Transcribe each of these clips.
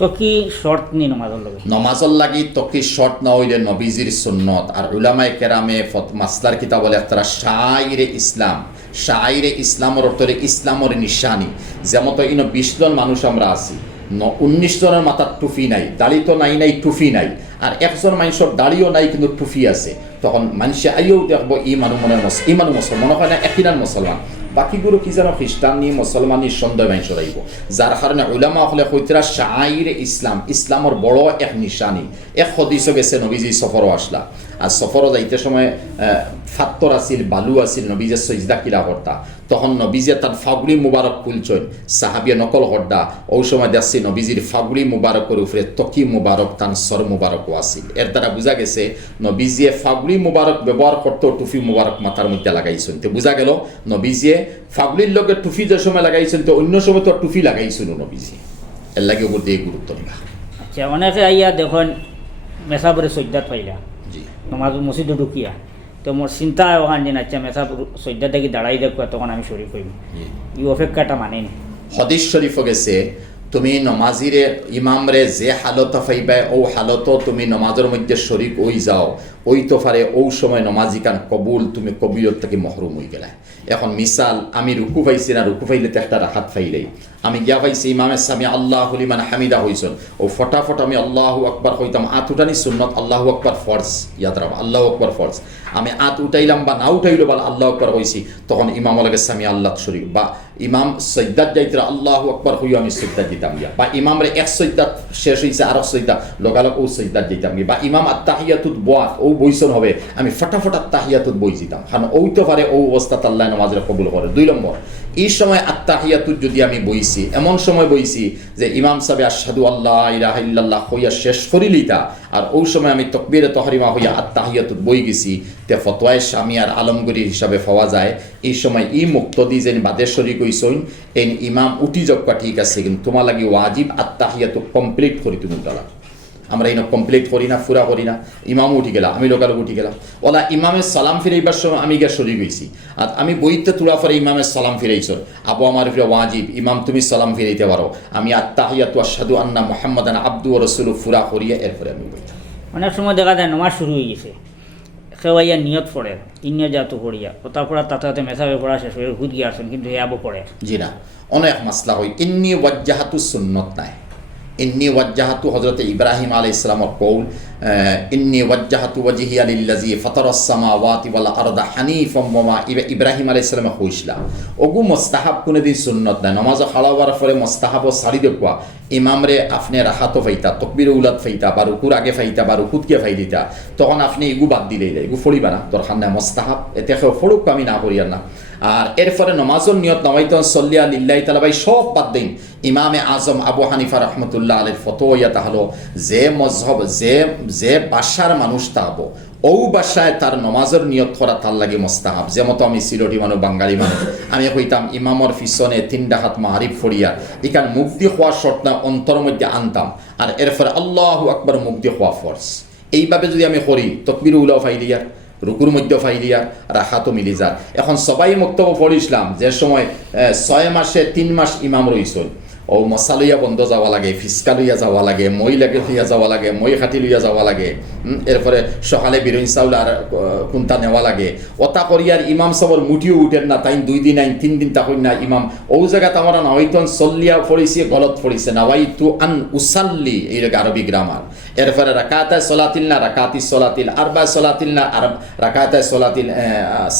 Taqi short নি নমাজর লগে নমাজর লাগি তকি শর্ট না হইলে নবীজির সুন্নত। আর উলামায়ে কেরামে মাসলার কিতাব বলে তারা শাইরে ইসলামের অর্থে ইসলামের নিশানি। যেমন তো 20 জন মানুষ আমরা আছি, 19 জনের মাথার টুফি নাই, দাড়ি তো নাই টুফি নাই, আর একজন মানুষের দাড়িও নাই কিন্তু টুফি আছে। তখন মানুষে আইও দেখবো ই মানুষ মুসলমান হয় না, একইনার মুসলমান। বাকিগুলো কি যেন খ্রিস্টান নি মুসলমান নি সন্দেহ মানুষ রাইব। যার কারণে উলামা হলে কইতরা শাইরে ইসলামের বড় এক নিশানি। এক হদিস গেছে নবীজি সফরও আসলা, আর সফরও যাইতে সময় ফাত্তর আসিল, বালু আসিল, নবীজে সজদা কিলা করতা। তখন নবীজে তার ফাগুলি মুবারক খুলছেন, সাহাবিয়া নকল হরদা। ওই সময় দেখছি নবীজির ফাগুলি মুবারকের উপরে তকি মুবারক তান সর মুবারকও আসিল। এর দ্বারা বোঝা গেছে নবীজিয়ে ফাগুলি মুবারক ব্যবহার করতে টুফি মুবারক মাথার মধ্যে লাগাইছেন। তো বোঝা গেল নবীজিয়ে ফাগুলির লগে টুফি যে সময় লাগাইছেন তো অন্য সময় তো টুফি লাগাইছিল নবীজি। এর লাগে ওপর দিয়ে গুরুত্ব নিবা। আচ্ছা, অনেকে আইয়া দেখুন মেসাবরে সজ্জাত পাইলা জি নমাজ মসজিদে ঢুকিয়া, তো মোর চিন্তা ওখান যে আচ্ছা মেসাব সজ্জাত দেখি দাঁড়াই দেখো, তখন আমি শরীফ হইব, এই অপেক্ষাটা মানেনি। হদিস শরীফ গেছে তুমি নমাজিরে ইমামরে যে হালত ফাইবাই ও হালত তুমি নমাজের মধ্যে শরিক ওই যাও, ওই তো ফারে ও সময় নমাজি কান কবুল, তুমি কবিরত থেকে মহরুম হয়ে গেলা। এখন মিসাল আমি রুকু পাইছি না, রুকু পাইলে তো একটা রাহাত ফাইলেই, আমি গিয়া পাইছি ইমামের সামি আল্লাহু লিমান হামিদা হইছেন, ও ফটাফট আমি আল্লাহু আকবার হইতাম। আত উঠানি সুন্নত, আল্লাহু আকবার ফরজ, ইয়াদ রাখ আল্লাহু আকবার ফরজ। আমি আত উঠাইলাম বা না উঠাইলো বা আল্লাহু আকবার হইছি, তখন ইমাম লাগে সামি আল্লাহ শরীক, বা ইমাম সজ্জাত যাইতরা আল্লাহু আকবার হইও আমি সজ্জাত দিতাম গিয়া, বা ইমামরে এক সজ্জাত শেষ হইছে আর সজ্জা লগালগ ও সজ্জাত দিতাম গিয়া, বা ইমাম আত্তাহিয়াতুত বয়াত ও বইসন হবে আমি ফটাফট আত্তাহিয়াতুত বই দিতাম। কারণ ওইতে পারে ও অবস্থাত আল্লাহ নামাজের কবুল করে। 2 নম্বর, এই সময় আত্তাহিয়াতুত যদি আমি বইছি, এমন সময় বইছি যে ইমাম সাহেব আশহাদু আল্লাহ ইলাহা ইল্লাল্লাহ হইয়া শেষ করিলিতা, আর ওই সময় আমি তাকবীরে তাহরিমা হইয়া আত্তাহিয়াতুত বই গেছি, তে ফতোয়ায়ে শামিয়ার আলমগীর হিসাবে পাওয়া যায় এই সময় ই মুক্তদি যেন বাদে শরীক হইছইন এন ইমাম উঠি যাওয়া ঠিক আছে, কিন্তু তোমার লাগি ওয়াজিব আত্তাহিয়াতু কমপ্লিট করি তুমি উঠালা। আমরা এই কমপ্লিট করি না, ফুরা করি না, ইমাম উঠি গেলাম, আমি লোকাল উঠি গেলাম, ওলা ইমামের সালাম ফিরাইবার সময় আমি গিয়ে শরীক হইছি, আর আমি বইতে তুলা পরে ইমামের সালাম ফিরাইছ, আবু আমার ফিরে ওয়াজিব ইমাম তুমি সালাম ফিরাইতে পারো, আমি আত্তাহিয়াতু আশহাদু আন্না মুহাম্মাদান আবদু ওয়া রাসূলু ফুরা করিয়া এরপরে আমি বইতাম। অনেক সময় দেখা যায় নমাজ শুরু হয়ে গেছে, কেউ আইয়া নিয়ত পড়ে, ইনিয়া যাতো পড়িয়া, তারপর তাতে মেসাবে পড়া শেষ হয়ে হুদ গিয়ে আসেন, কিন্তু হে আবু পড়ে। জি না, অনেক মাসলা হয়। ইন্নি ওয়াজ্জাহাতু সুন্নত নাই, ইন্নি ওয়াজ্জাহাতু হযরত ইব্রাহিম আলাইহিস সালামের কওল, ইন্নি ওয়াজ্জাহাতু ওয়াজহিয়া লিল্লাযী ফাতারাস সামাওয়াতি ওয়াল আরদা হানিফাম ওয়া মা ইব্রাহিম আলাইহিস সালামে কইছিলা ওগু মুস্তাহাব কোনদিন সুন্নত না। নামাজ খাড়াবার পরে মুস্তাহাব সারি দেখবা ইমামরে আপনি রাহাতো ফাইতা, তাকবীরে উলাদ ফাইতা, বা রুকুর আগে ফাইতা, বা রুকুত কে ফাই দিতা, তখন আপনি এগু বাদ দিলেই এগু ফড়িবা না, দরকার নাই মুস্তাহাব, এতে কেউ ফড়ুক আমি না করিয়ার না। আর এরপরে নমাজের নিয়ত নওয়াইতুন সল্লিয়া লিল্লাহি তাআলা ভাই সব বাদ দিন। ইমামে আজম আবু হানিফা রাহমাতুল্লাহ আলাইহির ফতোয়া ইয়া হলো যে মযহব যে বাসার মানুষ তাবো ও বাসায় তার নমাজের নিয়ত করা তার লাগে মুস্তাহাব। যেমতো আমি সিলেটি মানুষ, বাঙালি মানুষ, আমি কইতাম ইমামর পিছনে 3 ডাকাত মাগরিব ফড়িয়া এখান মুক্তি হওয়া শর্ত না অন্তরের মধ্যে আনতাম, আর এরপরে আল্লাহু আকবার মুক্তি হওয়া ফরজ। এইভাবে যদি আমি করি তাকবীর উলাও ফাইলিয়া, রুকুর মধ্যে ফাইলিয়া, রাহাতও মিলি যার। এখন সবাই বক্তব্য পড়িছিলাম যে সময় 6 মাসে 3 মাস ইমাম রইছেন, ও মশা লইয়া বন্ধ যাওয়া লাগে, ফিসকা লইয়া যাওয়া লাগে, মই লাগে লইয়া যাওয়া লাগে, মই খাটি লইয়া যাওয়া লাগে, এরপরে সকালে বিরইন চাউল আর কোনটা নেওয়া লাগে, ওটা করিয়ার ইমাম সবর মুঠিও উঠেন না, তাই 2 দিন আইন 3 দিন তখন না ইমাম ও জায়গাত আমরা নাওয়াইতন সল্লিয়া পড়িছে গলত পড়িছে, নাওয়াইতু আন উসাল্লি এই আরবি গ্রামার। এরপরে রাকাতায় সলাতিল না রাকাতি সলাতিল, আরবা সলাতিল না রাকাতায় সলাতিল,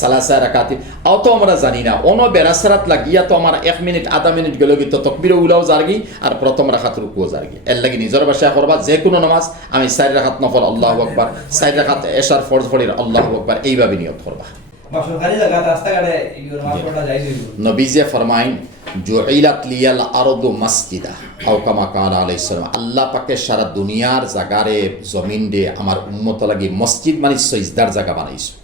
সালাসা রাকাতিল, অত আমরা জানি না। অন বেরাসারাত লাগিয়া তো আমার 1 মিনিট আধা মিনিট গেল গিয়ে তো তকবীরে উলাও জারগি আর প্রথম রাকাত রুকুও জারগি। এর লাগি নিজের বাসায় করবা যে কোনো নামাজ, আমি 4 রাকাত নফল আল্লাহু আকবার, 4 রাকাত এশার ফরজ পড়ির আল্লাহু আকবার, এইভাবে নিয়ত করবা। নবীজি ফরমাইন জুইলাত লিয়াল আরদু মাসজিদা আও কামা কালা আলাইহিস সালাম, আল্লাহ পাকে সারা দুনিয়ার জাগারে জমিন দে আমার উম্মত লাগি মসজিদ মানে সিজদার জায়গা বানাইছো।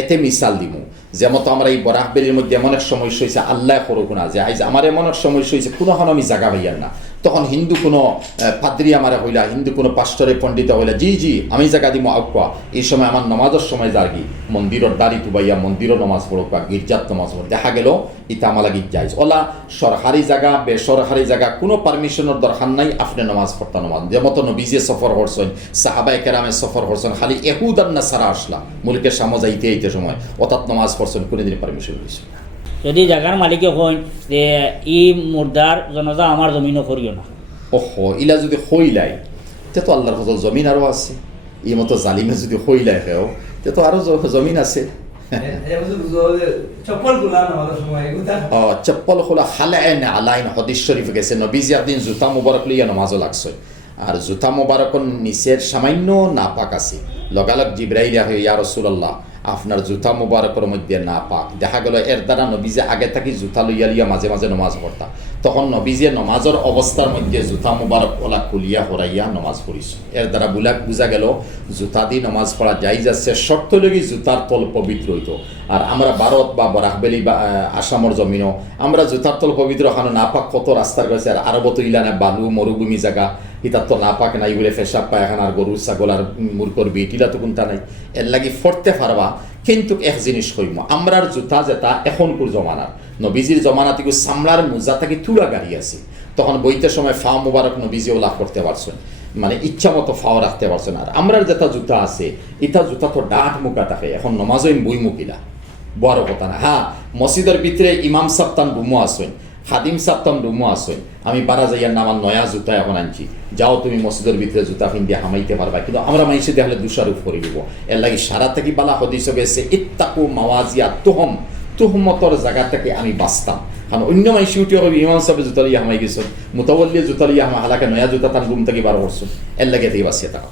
এতে মিসাল দিমু, যেমন আমরা এই বরাকবেরির মধ্যে এমন এক সমস্যা হয়েছে আল্লাহ করুক না, যে আইজ আমার এমন এক সমস্যা হয়েছে কোনোখানে আমি জায়গা পাইয়ার না, তখন হিন্দু কোনো পাদ্রি আমারে হইলা, হিন্দু কোনো পাস্টরে পণ্ডিত হইলা, জি জি আমি জায়গা দিব আউকা, এই সময় আমার নমাজের সময় যার কি মন্দিরের দাড়ি তুবাইয়া মন্দিরও নমাজ পড়ুকা, গির্জাত নমাজ পড়, দেখা গেল ইতা আমালা গির যাইজ। ওলা সরকারি জায়গা বেসরকারি জায়গা কোনো পারমিশনের দরকার নাই, আপনি নমাজ পড়তা নমাজ যেমতো নবীজে সফর করছেন, সাহাবায়ে কেরামে সফর করছেন, খালি এহুদ আর নাসারা আসলা মুলকের সামো যাইতে আইতে সময় অর্থাৎ নমাজ পড়ছেন, কোনোদিন পারমিশন হয়েছে না। যদি জায়গার মালিকে কইন যে ই মুর্দার জনতা আমার জমিনও করিও না, ওহো ইলা যদি হইলাই তে তো আল্লাহর ফজল জমিন আরও আছে, এই মতো জালিমে যদি হইলাই হেও তে তো আরও জমিন আছে। চপ্পল খোলা খালাইন আলাইন হদিস শরীফ গেছে, নবীজি একদিন জুতা মুবারক লইয়া নমাজও লাগছে, আর জুতা মুবারকর নিচের সামান্য নাপাক আছে, লগালগ জিব্রাইল ইয়া রাসূলুল্লাহ আপনার জুতা মুবারকের মধ্যে না পাক। দেখা গেল এর দ্বারা নবীজে আগে থাকি জুতা লইয়া লইয়া মাঝে মাঝে নমাজ পড়তা, তখন নবীজে নমাজের অবস্থার মধ্যে জুতা মুবারক ওলা খুলিয়া হরাইয়া নমাজ পড়িস। এর দ্বারা বুঝা গেল জুতা দিয়ে নমাজ পড়া যাই যাচ্ছে, শর্ত লগি জুতার তল পবিত্র হইত। আর আমরা ভারত বা বরাকবেলি বা আসামর জমিনও আমরা জুতার তল পবিত্র খানো না পাক কত রাস্তার গেছে, আর আরবত ইলানে বালু মরুভূমি জায়গা ইতার তো না পাক নাই বলে ফেসাব পায়খানা আর গরু ছাগল আর মূর্খর বিটিলা তো কোনটা নাই, এর লাগি ফরতে পারবা। কিন্তু এক জিনিস কইম, আমরার জুতা যেটা এখনকার জমানার, নবীজির জমানা থেকে চামড়ার মোজা থেকে তুলা গাড়ি আছে, তখন বইতে সময় ফা মুবারক নবীজিও লাভ করতে পারছেন, মানে ইচ্ছা মতো ফাও রাখতে পারছেন। আর আমরার যেটা জুতা আছে ইটা জুতা তো ডাট মুখা থাকে, এখন নমাজও বই মুখিলা বড় কথা না। হ্যাঁ মসজিদের ভিতরে ইমাম সাপ্তান রুমো আসেন, খাদিম সাপ্তাম রুমো আসেন, আমি বারা যাইয়ার নামার নয়া জুতা এখন আনছি, যাও তুমি মসজিদের ভিতরে জুতা ফিন্দিয়া হামাইতে পারবা, কিন্তু আমরা মাইসে দেখলে দুষারোপ করে দিব। এর লাগি সারা থেকে বালা হদিস গেছে ইত্তাকু মাওয়াজিয়া তুহমতর জায়গা থেকে আমি বাঁচতাম। কারণ অন্য মাইসি উঠে হবে ইমাম সাহেব জুতা লিয়া হামাই গেছেন, মুতাওয়াল্লিয়া জুতা লিয়া হামা হালাকে নয়া জুতা তার রুম থেকে বার করছেন, এর লাগে থেকে বাঁচিয়ে থাকা।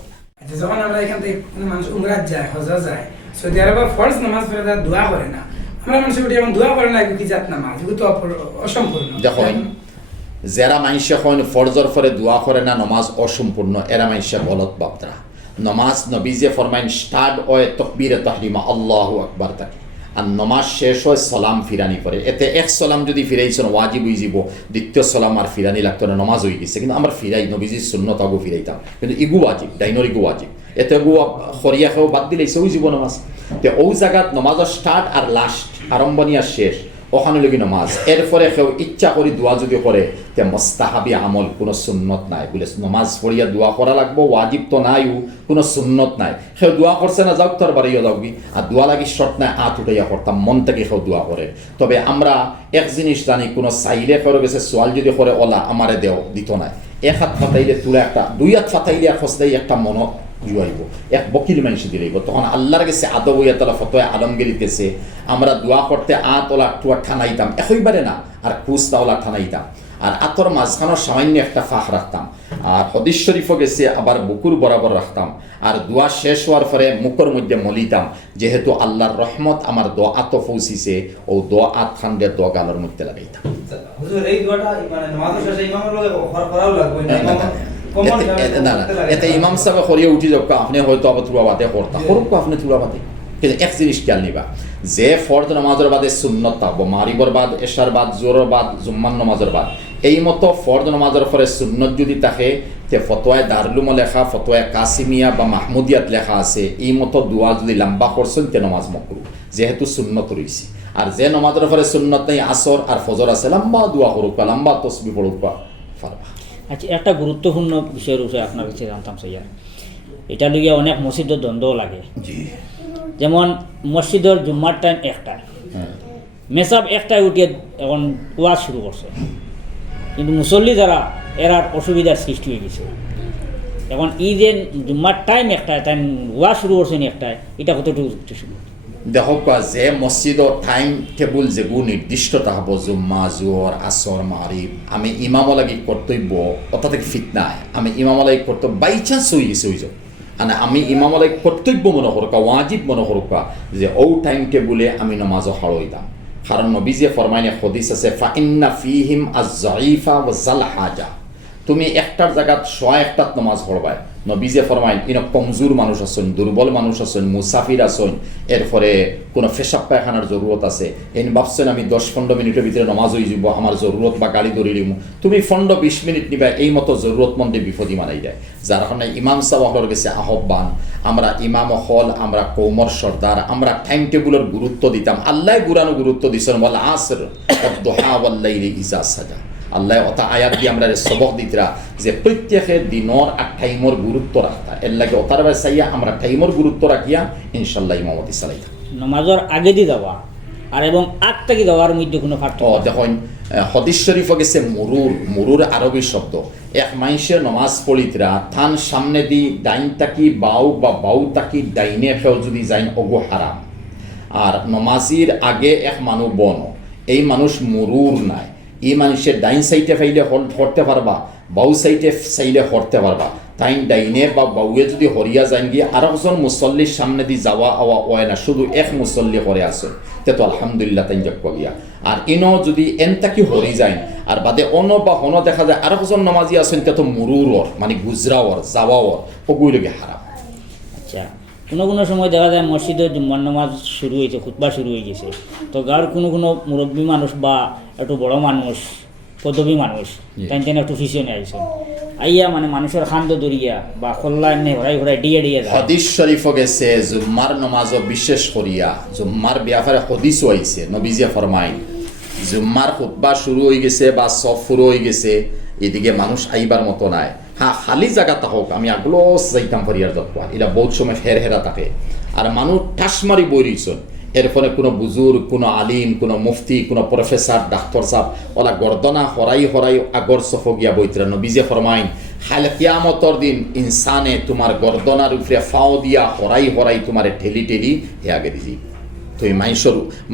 যখন আমরা এখান থেকে মানুষ উমরাত যায়, হজা যায়, সৌদি আরবে ফরজ নামাজ পড়ে তারা দোয়া করে না, আমরা মানুষের উঠে এমন দোয়া করে না কি জাত নামাজ, এগুলো তো অসম্পূর্ণ। দেখেন যারা মাইসে হন ফরজর ফরে দোয়া করে না নমাজ অসম্পূর্ণ, এরা মাইসে গলত বাপরা। নমাজ নবীজে ফরমাইন স্টার্ট হয় তকবীরে তাহরিমা আল্লাহু আকবার থাকে, আর নমাজ শেষ হয় সালাম ফিরানি পরে। এতে এক সালাম যদি ফিরাইছেন ওয়াজিব হয়ে যাব, দ্বিতীয় সালাম আর ফিরানি লাগতো না, নমাজ হয়ে গেছে। কিন্তু আমরা ফিরাই নবীজির সুন্নত আগু ফিরাইতাম, কিন্তু ইগু ওয়াজিব, ডাইনর ইগু ওয়াজিব, এতে গু খরিয়া খেয়েও বাদ দিলেছে ওই জীব নমাজ। তো ওই জায়গাত নমাজের স্টার্ট আর লাস্ট, আরম্ভণী আর শেষ, ওখানে লগি নমাজ। এরপরে কেউ ইচ্ছা করি দোয়া যদি করে তে মোস্তাহাবি আমল, কোনো সুন্নত নাই বলে নমাজ পড়িয়া দোয়া করা লাগবো, ওয়াজিব তো নাইও, কোনো সুন্নত নাই। সেও দোয়া করছে না যাওক তোর বাড়িও যাওগি, আর দোয়া লাগি শর্ট নাই আত উঠাইয়া করতাম, মন থেকে সেও দোয়া করে। তবে আমরা এক জিনিস জানি, কোনো চাইলে করে গেছে সোয়াল যদি করে ওলা আমারে দেও দিত নাই, এক হাত ফাটাইলে তুলে একটা, দুই হাত ফাটাইলে খসদাই একটা মনত জুয়াইব, এক বকিল মানুষ দিলেইব, তখন আল্লাহর গেছে আদব হইয়া তালা ফতোয় আলমগিরিত গেছে আমরা দোয়া করতে আত ওলা টুয়া ঠানাইতাম একইবারে না, আর কুস্তা ওলা ঠানাইতাম, আর আতর মাঝখানোর সামান্য একটা ফাঁক রাখতাম, আর হদিস শরীফও গেছে আবার বুকুর বরাবর রাখতাম, আর দোয়া শেষ হওয়ার পরে মুখের মধ্যে মলিতাম, যেহেতু আল্লাহর রহমত আমার দোয়া আত পৌঁছিছে, ও দোয়া আত খান দিয়ে দোয়া গালের মধ্যে লাগাইতাম। এই দোয়াটা মানে নামাজের শেষে ইমামের লগে করাও লাগবে না, এতে ইমাম সাহেব হরিয়ে উঠি যাক, আপনি হয়তো আবার তুলা বাদে করতাম করুক, আপনি তুলা বাদে। কিন্তু এক জিনিস খেয়াল নিবা, যে ফরজ নামাজের বাদে সুন্নত থাকবো, মারিবর বাদ, এশার বাদ, জোরের বাদ, জুম্মান নামাজের বাদ, এই মতো ফরজ নামাজের পরে সুন্নত যদি থাকে, তে ফতোয়ায় দারুলুমও লেখা, ফতোয়ায় কাসিমিয়া বা মাহমুদিয়াত লেখা আছে, এই মতো দোয়া যদি লম্বা করছেন তে নামাজ মকরু, যেহেতু সুন্নত রয়েছে। আর যে নামাজের পরে সুন্নত নেই, আসর আর ফজর আছে, লম্বা দোয়া করুক, লম্বা তসবি পড়ুক পারবা। আচ্ছা, একটা গুরুত্বপূর্ণ বিষয়ের উপরে আপনার কাছে জানতাম স্যার, এটা লইয়া অনেক মসজিদের দ্বন্দ্ব লাগে। যেমন মসজিদের জুম্মার টাইম একটায়, মেসাব একটায় উঠিয়ে এখন ওয়াজ শুরু করছে, কিন্তু মুসল্লি যারা এরার অসুবিধার সৃষ্টি হয়ে গেছে। এখন এই যে জুম্মার টাইম একটায়, তাই ওয়াজ শুরু করছেন একটায়, এটা কতটুকু শুরু? দেখো যে মসজিদর টাইম টেবুল যেগুলো নির্দিষ্ট থাকব, জুম্মা, জোহর, আসর, মাগরিব, আমি ইমাম লাগি কর্তব্য অর্থাৎ ফিতনায় আমি ইমাম লাগি কর্তব্য বাই চান্স হয়ে গেছে হয়ে যাও, মানে আমি ইমাম লাগি কর্তব্য মনে করুকা, ওয়াজিব মনে করুকা, যে ও টাইম টেবুলে আমি নমাজও হারইতাম। কারণ নবীজে ফরমাইনে হদিস আছে, ফাইন্না ফিহিম আজ-যাইফা ওয়া জাল হাজা, তুমি একটার জায়গাত 100 একটাত নমাজ পড়বাই, নবীজে ফরমাইন ইনো কমজোর মানুষ আছেন, দুর্বল মানুষ আছেন, মুসাফির আছেন, এরপরে কোনো পেশাব পায়খানার জরুরত আছে, এই ভাবছেন আমি 10-15 মিনিটের ভিতরে নমাজ হয়ে যাব, আমার জরুরত বা গাড়ি ধরে দিব, তুমি 15-20 মিনিট নিবা, এই মতো জরুরতমন্দে বিপদী মানাই দেয়। যার কারণে ইমাম সাহেবের কাছে আহ্বান, আমরা ইমাম হল, আমরা কৌমর সর্দার, আমরা টাইম টেবুলের গুরুত্ব দিতাম। আল্লাহ গুরানো গুরুত্ব দিচ্ছেন, বল আসর দুহা ওয়াল লাইলি ইজা সাজা। আল্লাহ অতা আয়াত দিয়ে আমরা সবক দিতরা যে প্রত্যেকে দিনর আর টাইমর গুরুত্ব রাখতা, এর লাগে অতার বাই চাইয়া আমরা টাইমর গুরুত্ব রাখিয়া ইনশাল্লাহ ইমামতি চালাইতা। নমাজর আগে দি যাওয়া আর এবং আগ থেকে যাওয়ার মধ্যে কোনো পার্থক্য দেখুন হদিস শরীফ গেছে মুরুর আরবি শব্দ। এক মাইসের নমাজ পড়িতরা থান সামনে দি ডাইন তাকি বাউ বা বাউ তাকি ডাইনে ফেও যদি যাইন ওগো হারাম। আর নমাজির আগে এক মানুষ বন, এই মানুষ মুরুর নাই, এই মানুষের ডাইন সাইডে ফাইলে হরতে পারবা, বাউ সাইডে চাইলে হরতে পারবা। তাই ডাইনে বা বাউয়ে যদি হরিয়া যান গিয়ে আর একজন মুসল্লির সামনে দিয়ে যাওয়া আওয়া হয় না, শুধু এক মুসল্লি করে আসে, তে তো আলহামদুলিল্লাহ তাই যোগ্য গিয়া। আর ইনো যদি এনতাকি হরি যায় আর বাদে অন বা হন দেখা যায় আর একজন নামাজি আছেন, তে তো মুরুরর মানে গুজরাওয়ার যাওয়াওয়ার ওগুলো লগে হারাম। আচ্ছা, কোনো কোনো সময় দেখা যায় মসজিদে জুম্মার নামাজ শুরু হয়েছে, খুতবা শুরু হয়ে গেছে, তো গাঁর কোনো মুরব্বী মানুষ বা একটু বড় মানুষ, পদবী মানুষ, তাই একটু ফিসিয়নে আইছে আইয়া মানে মানুষের খান্দ দরিয়া বা খোল্লা এমনি হরাই হরাই ডিয়ে ডিয়ে যায়। হাদিস শরীফ গেছে জুম্মার নমাজ বিশেষ করিয়া জুম্মার ব্যাপারে হদিসও আইছে, নবীজে ফরমাইন জুম্মার খুতবা শুরু হয়ে গেছে বা সফ শুরু হয়ে গেছে, এদিকে মানুষ আইবার মতো নাই। হ্যাঁ, খালি জায়গাটা হোক, আমি আগলো যাইতাম ফরিয়ার দপ্তর, এটা বহুত সময় হেরা থাকে আর মানুষ ঠাস মারি বই রইছেন। এরপরে কোনো বুজুর্গ, কোনো আলিম, কোনো মুফতি, কোনো প্রফেসর, ডাক্তার সাহেব ওলা গর্দনা হরাই হরাই আগর সফ গিয়া বইতরা। নবীজে ফরমাইন হাল কিয়ামতর দিন ইনসানে তোমার গর্দনার উপরে ফাও দিয়া হরাই হরাই তোমার ঠেলি ঠেলি হে আগে দিজি। তো এই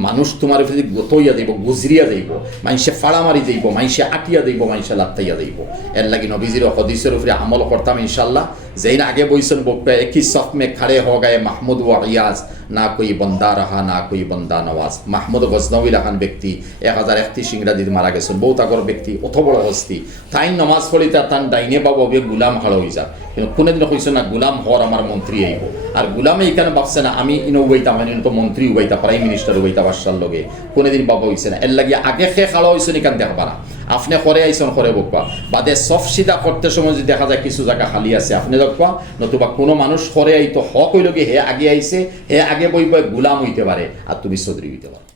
মানুষ তোমার উপরে গতইয়া যাইব, গুজরিয়া যাইব, মানুষে ফাড়া মারি যাইব, মানুষে আটিয়া যাইব, মানুষে লাত্তাইয়া যাইব। এর লাগি নবীজির হদিসের উপরে আমল করতাম ইনশাল্লাহ। যেই না আগে বইছেন বকবে একই সফ মে খাড়ে হ গায়ে মাহমুদ ওয়া রিয়াজ, না কই বন্দা রাহা না কই বন্দা নওয়াজ। মাহমুদ গজনবী লাখান ব্যক্তি 1031 ইংরাজিতে মারা গেছেন, বহুত আগর ব্যক্তি, অত বড় হস্তি। তাই নমাজ পড়িতা তান ডাইনে বাবু গুলাম হাড় হয়ে যা, কিন্তু কোনোদিন কইছে না গুলাম হর আমার মন্ত্রী আইব। আর গুলামে এখানে ভাবছে না আমি ইনো উবাইতাম, মানে তো মন্ত্রী উবাইতা, প্রাইম মিনিস্টার উবাইতা বাসার লগে, কোনোদিন বাবা হইছে না। এর লাগি আগে খে খাওয়া হয়েছে এখান দেখবা না, আপনি করে আইসন করে বকবা, বাদে সফ সিধা করতে সময় যদি দেখা যায় কিছু জায়গা খালি আছে আপনি দেখবা, নতুবা কোনো মানুষ করে আইতো হক হইল হে আগে আইছে, হে আগে বইব গুলাম হইতে পারে আর তুমি চৌধুরী হইতে পারো।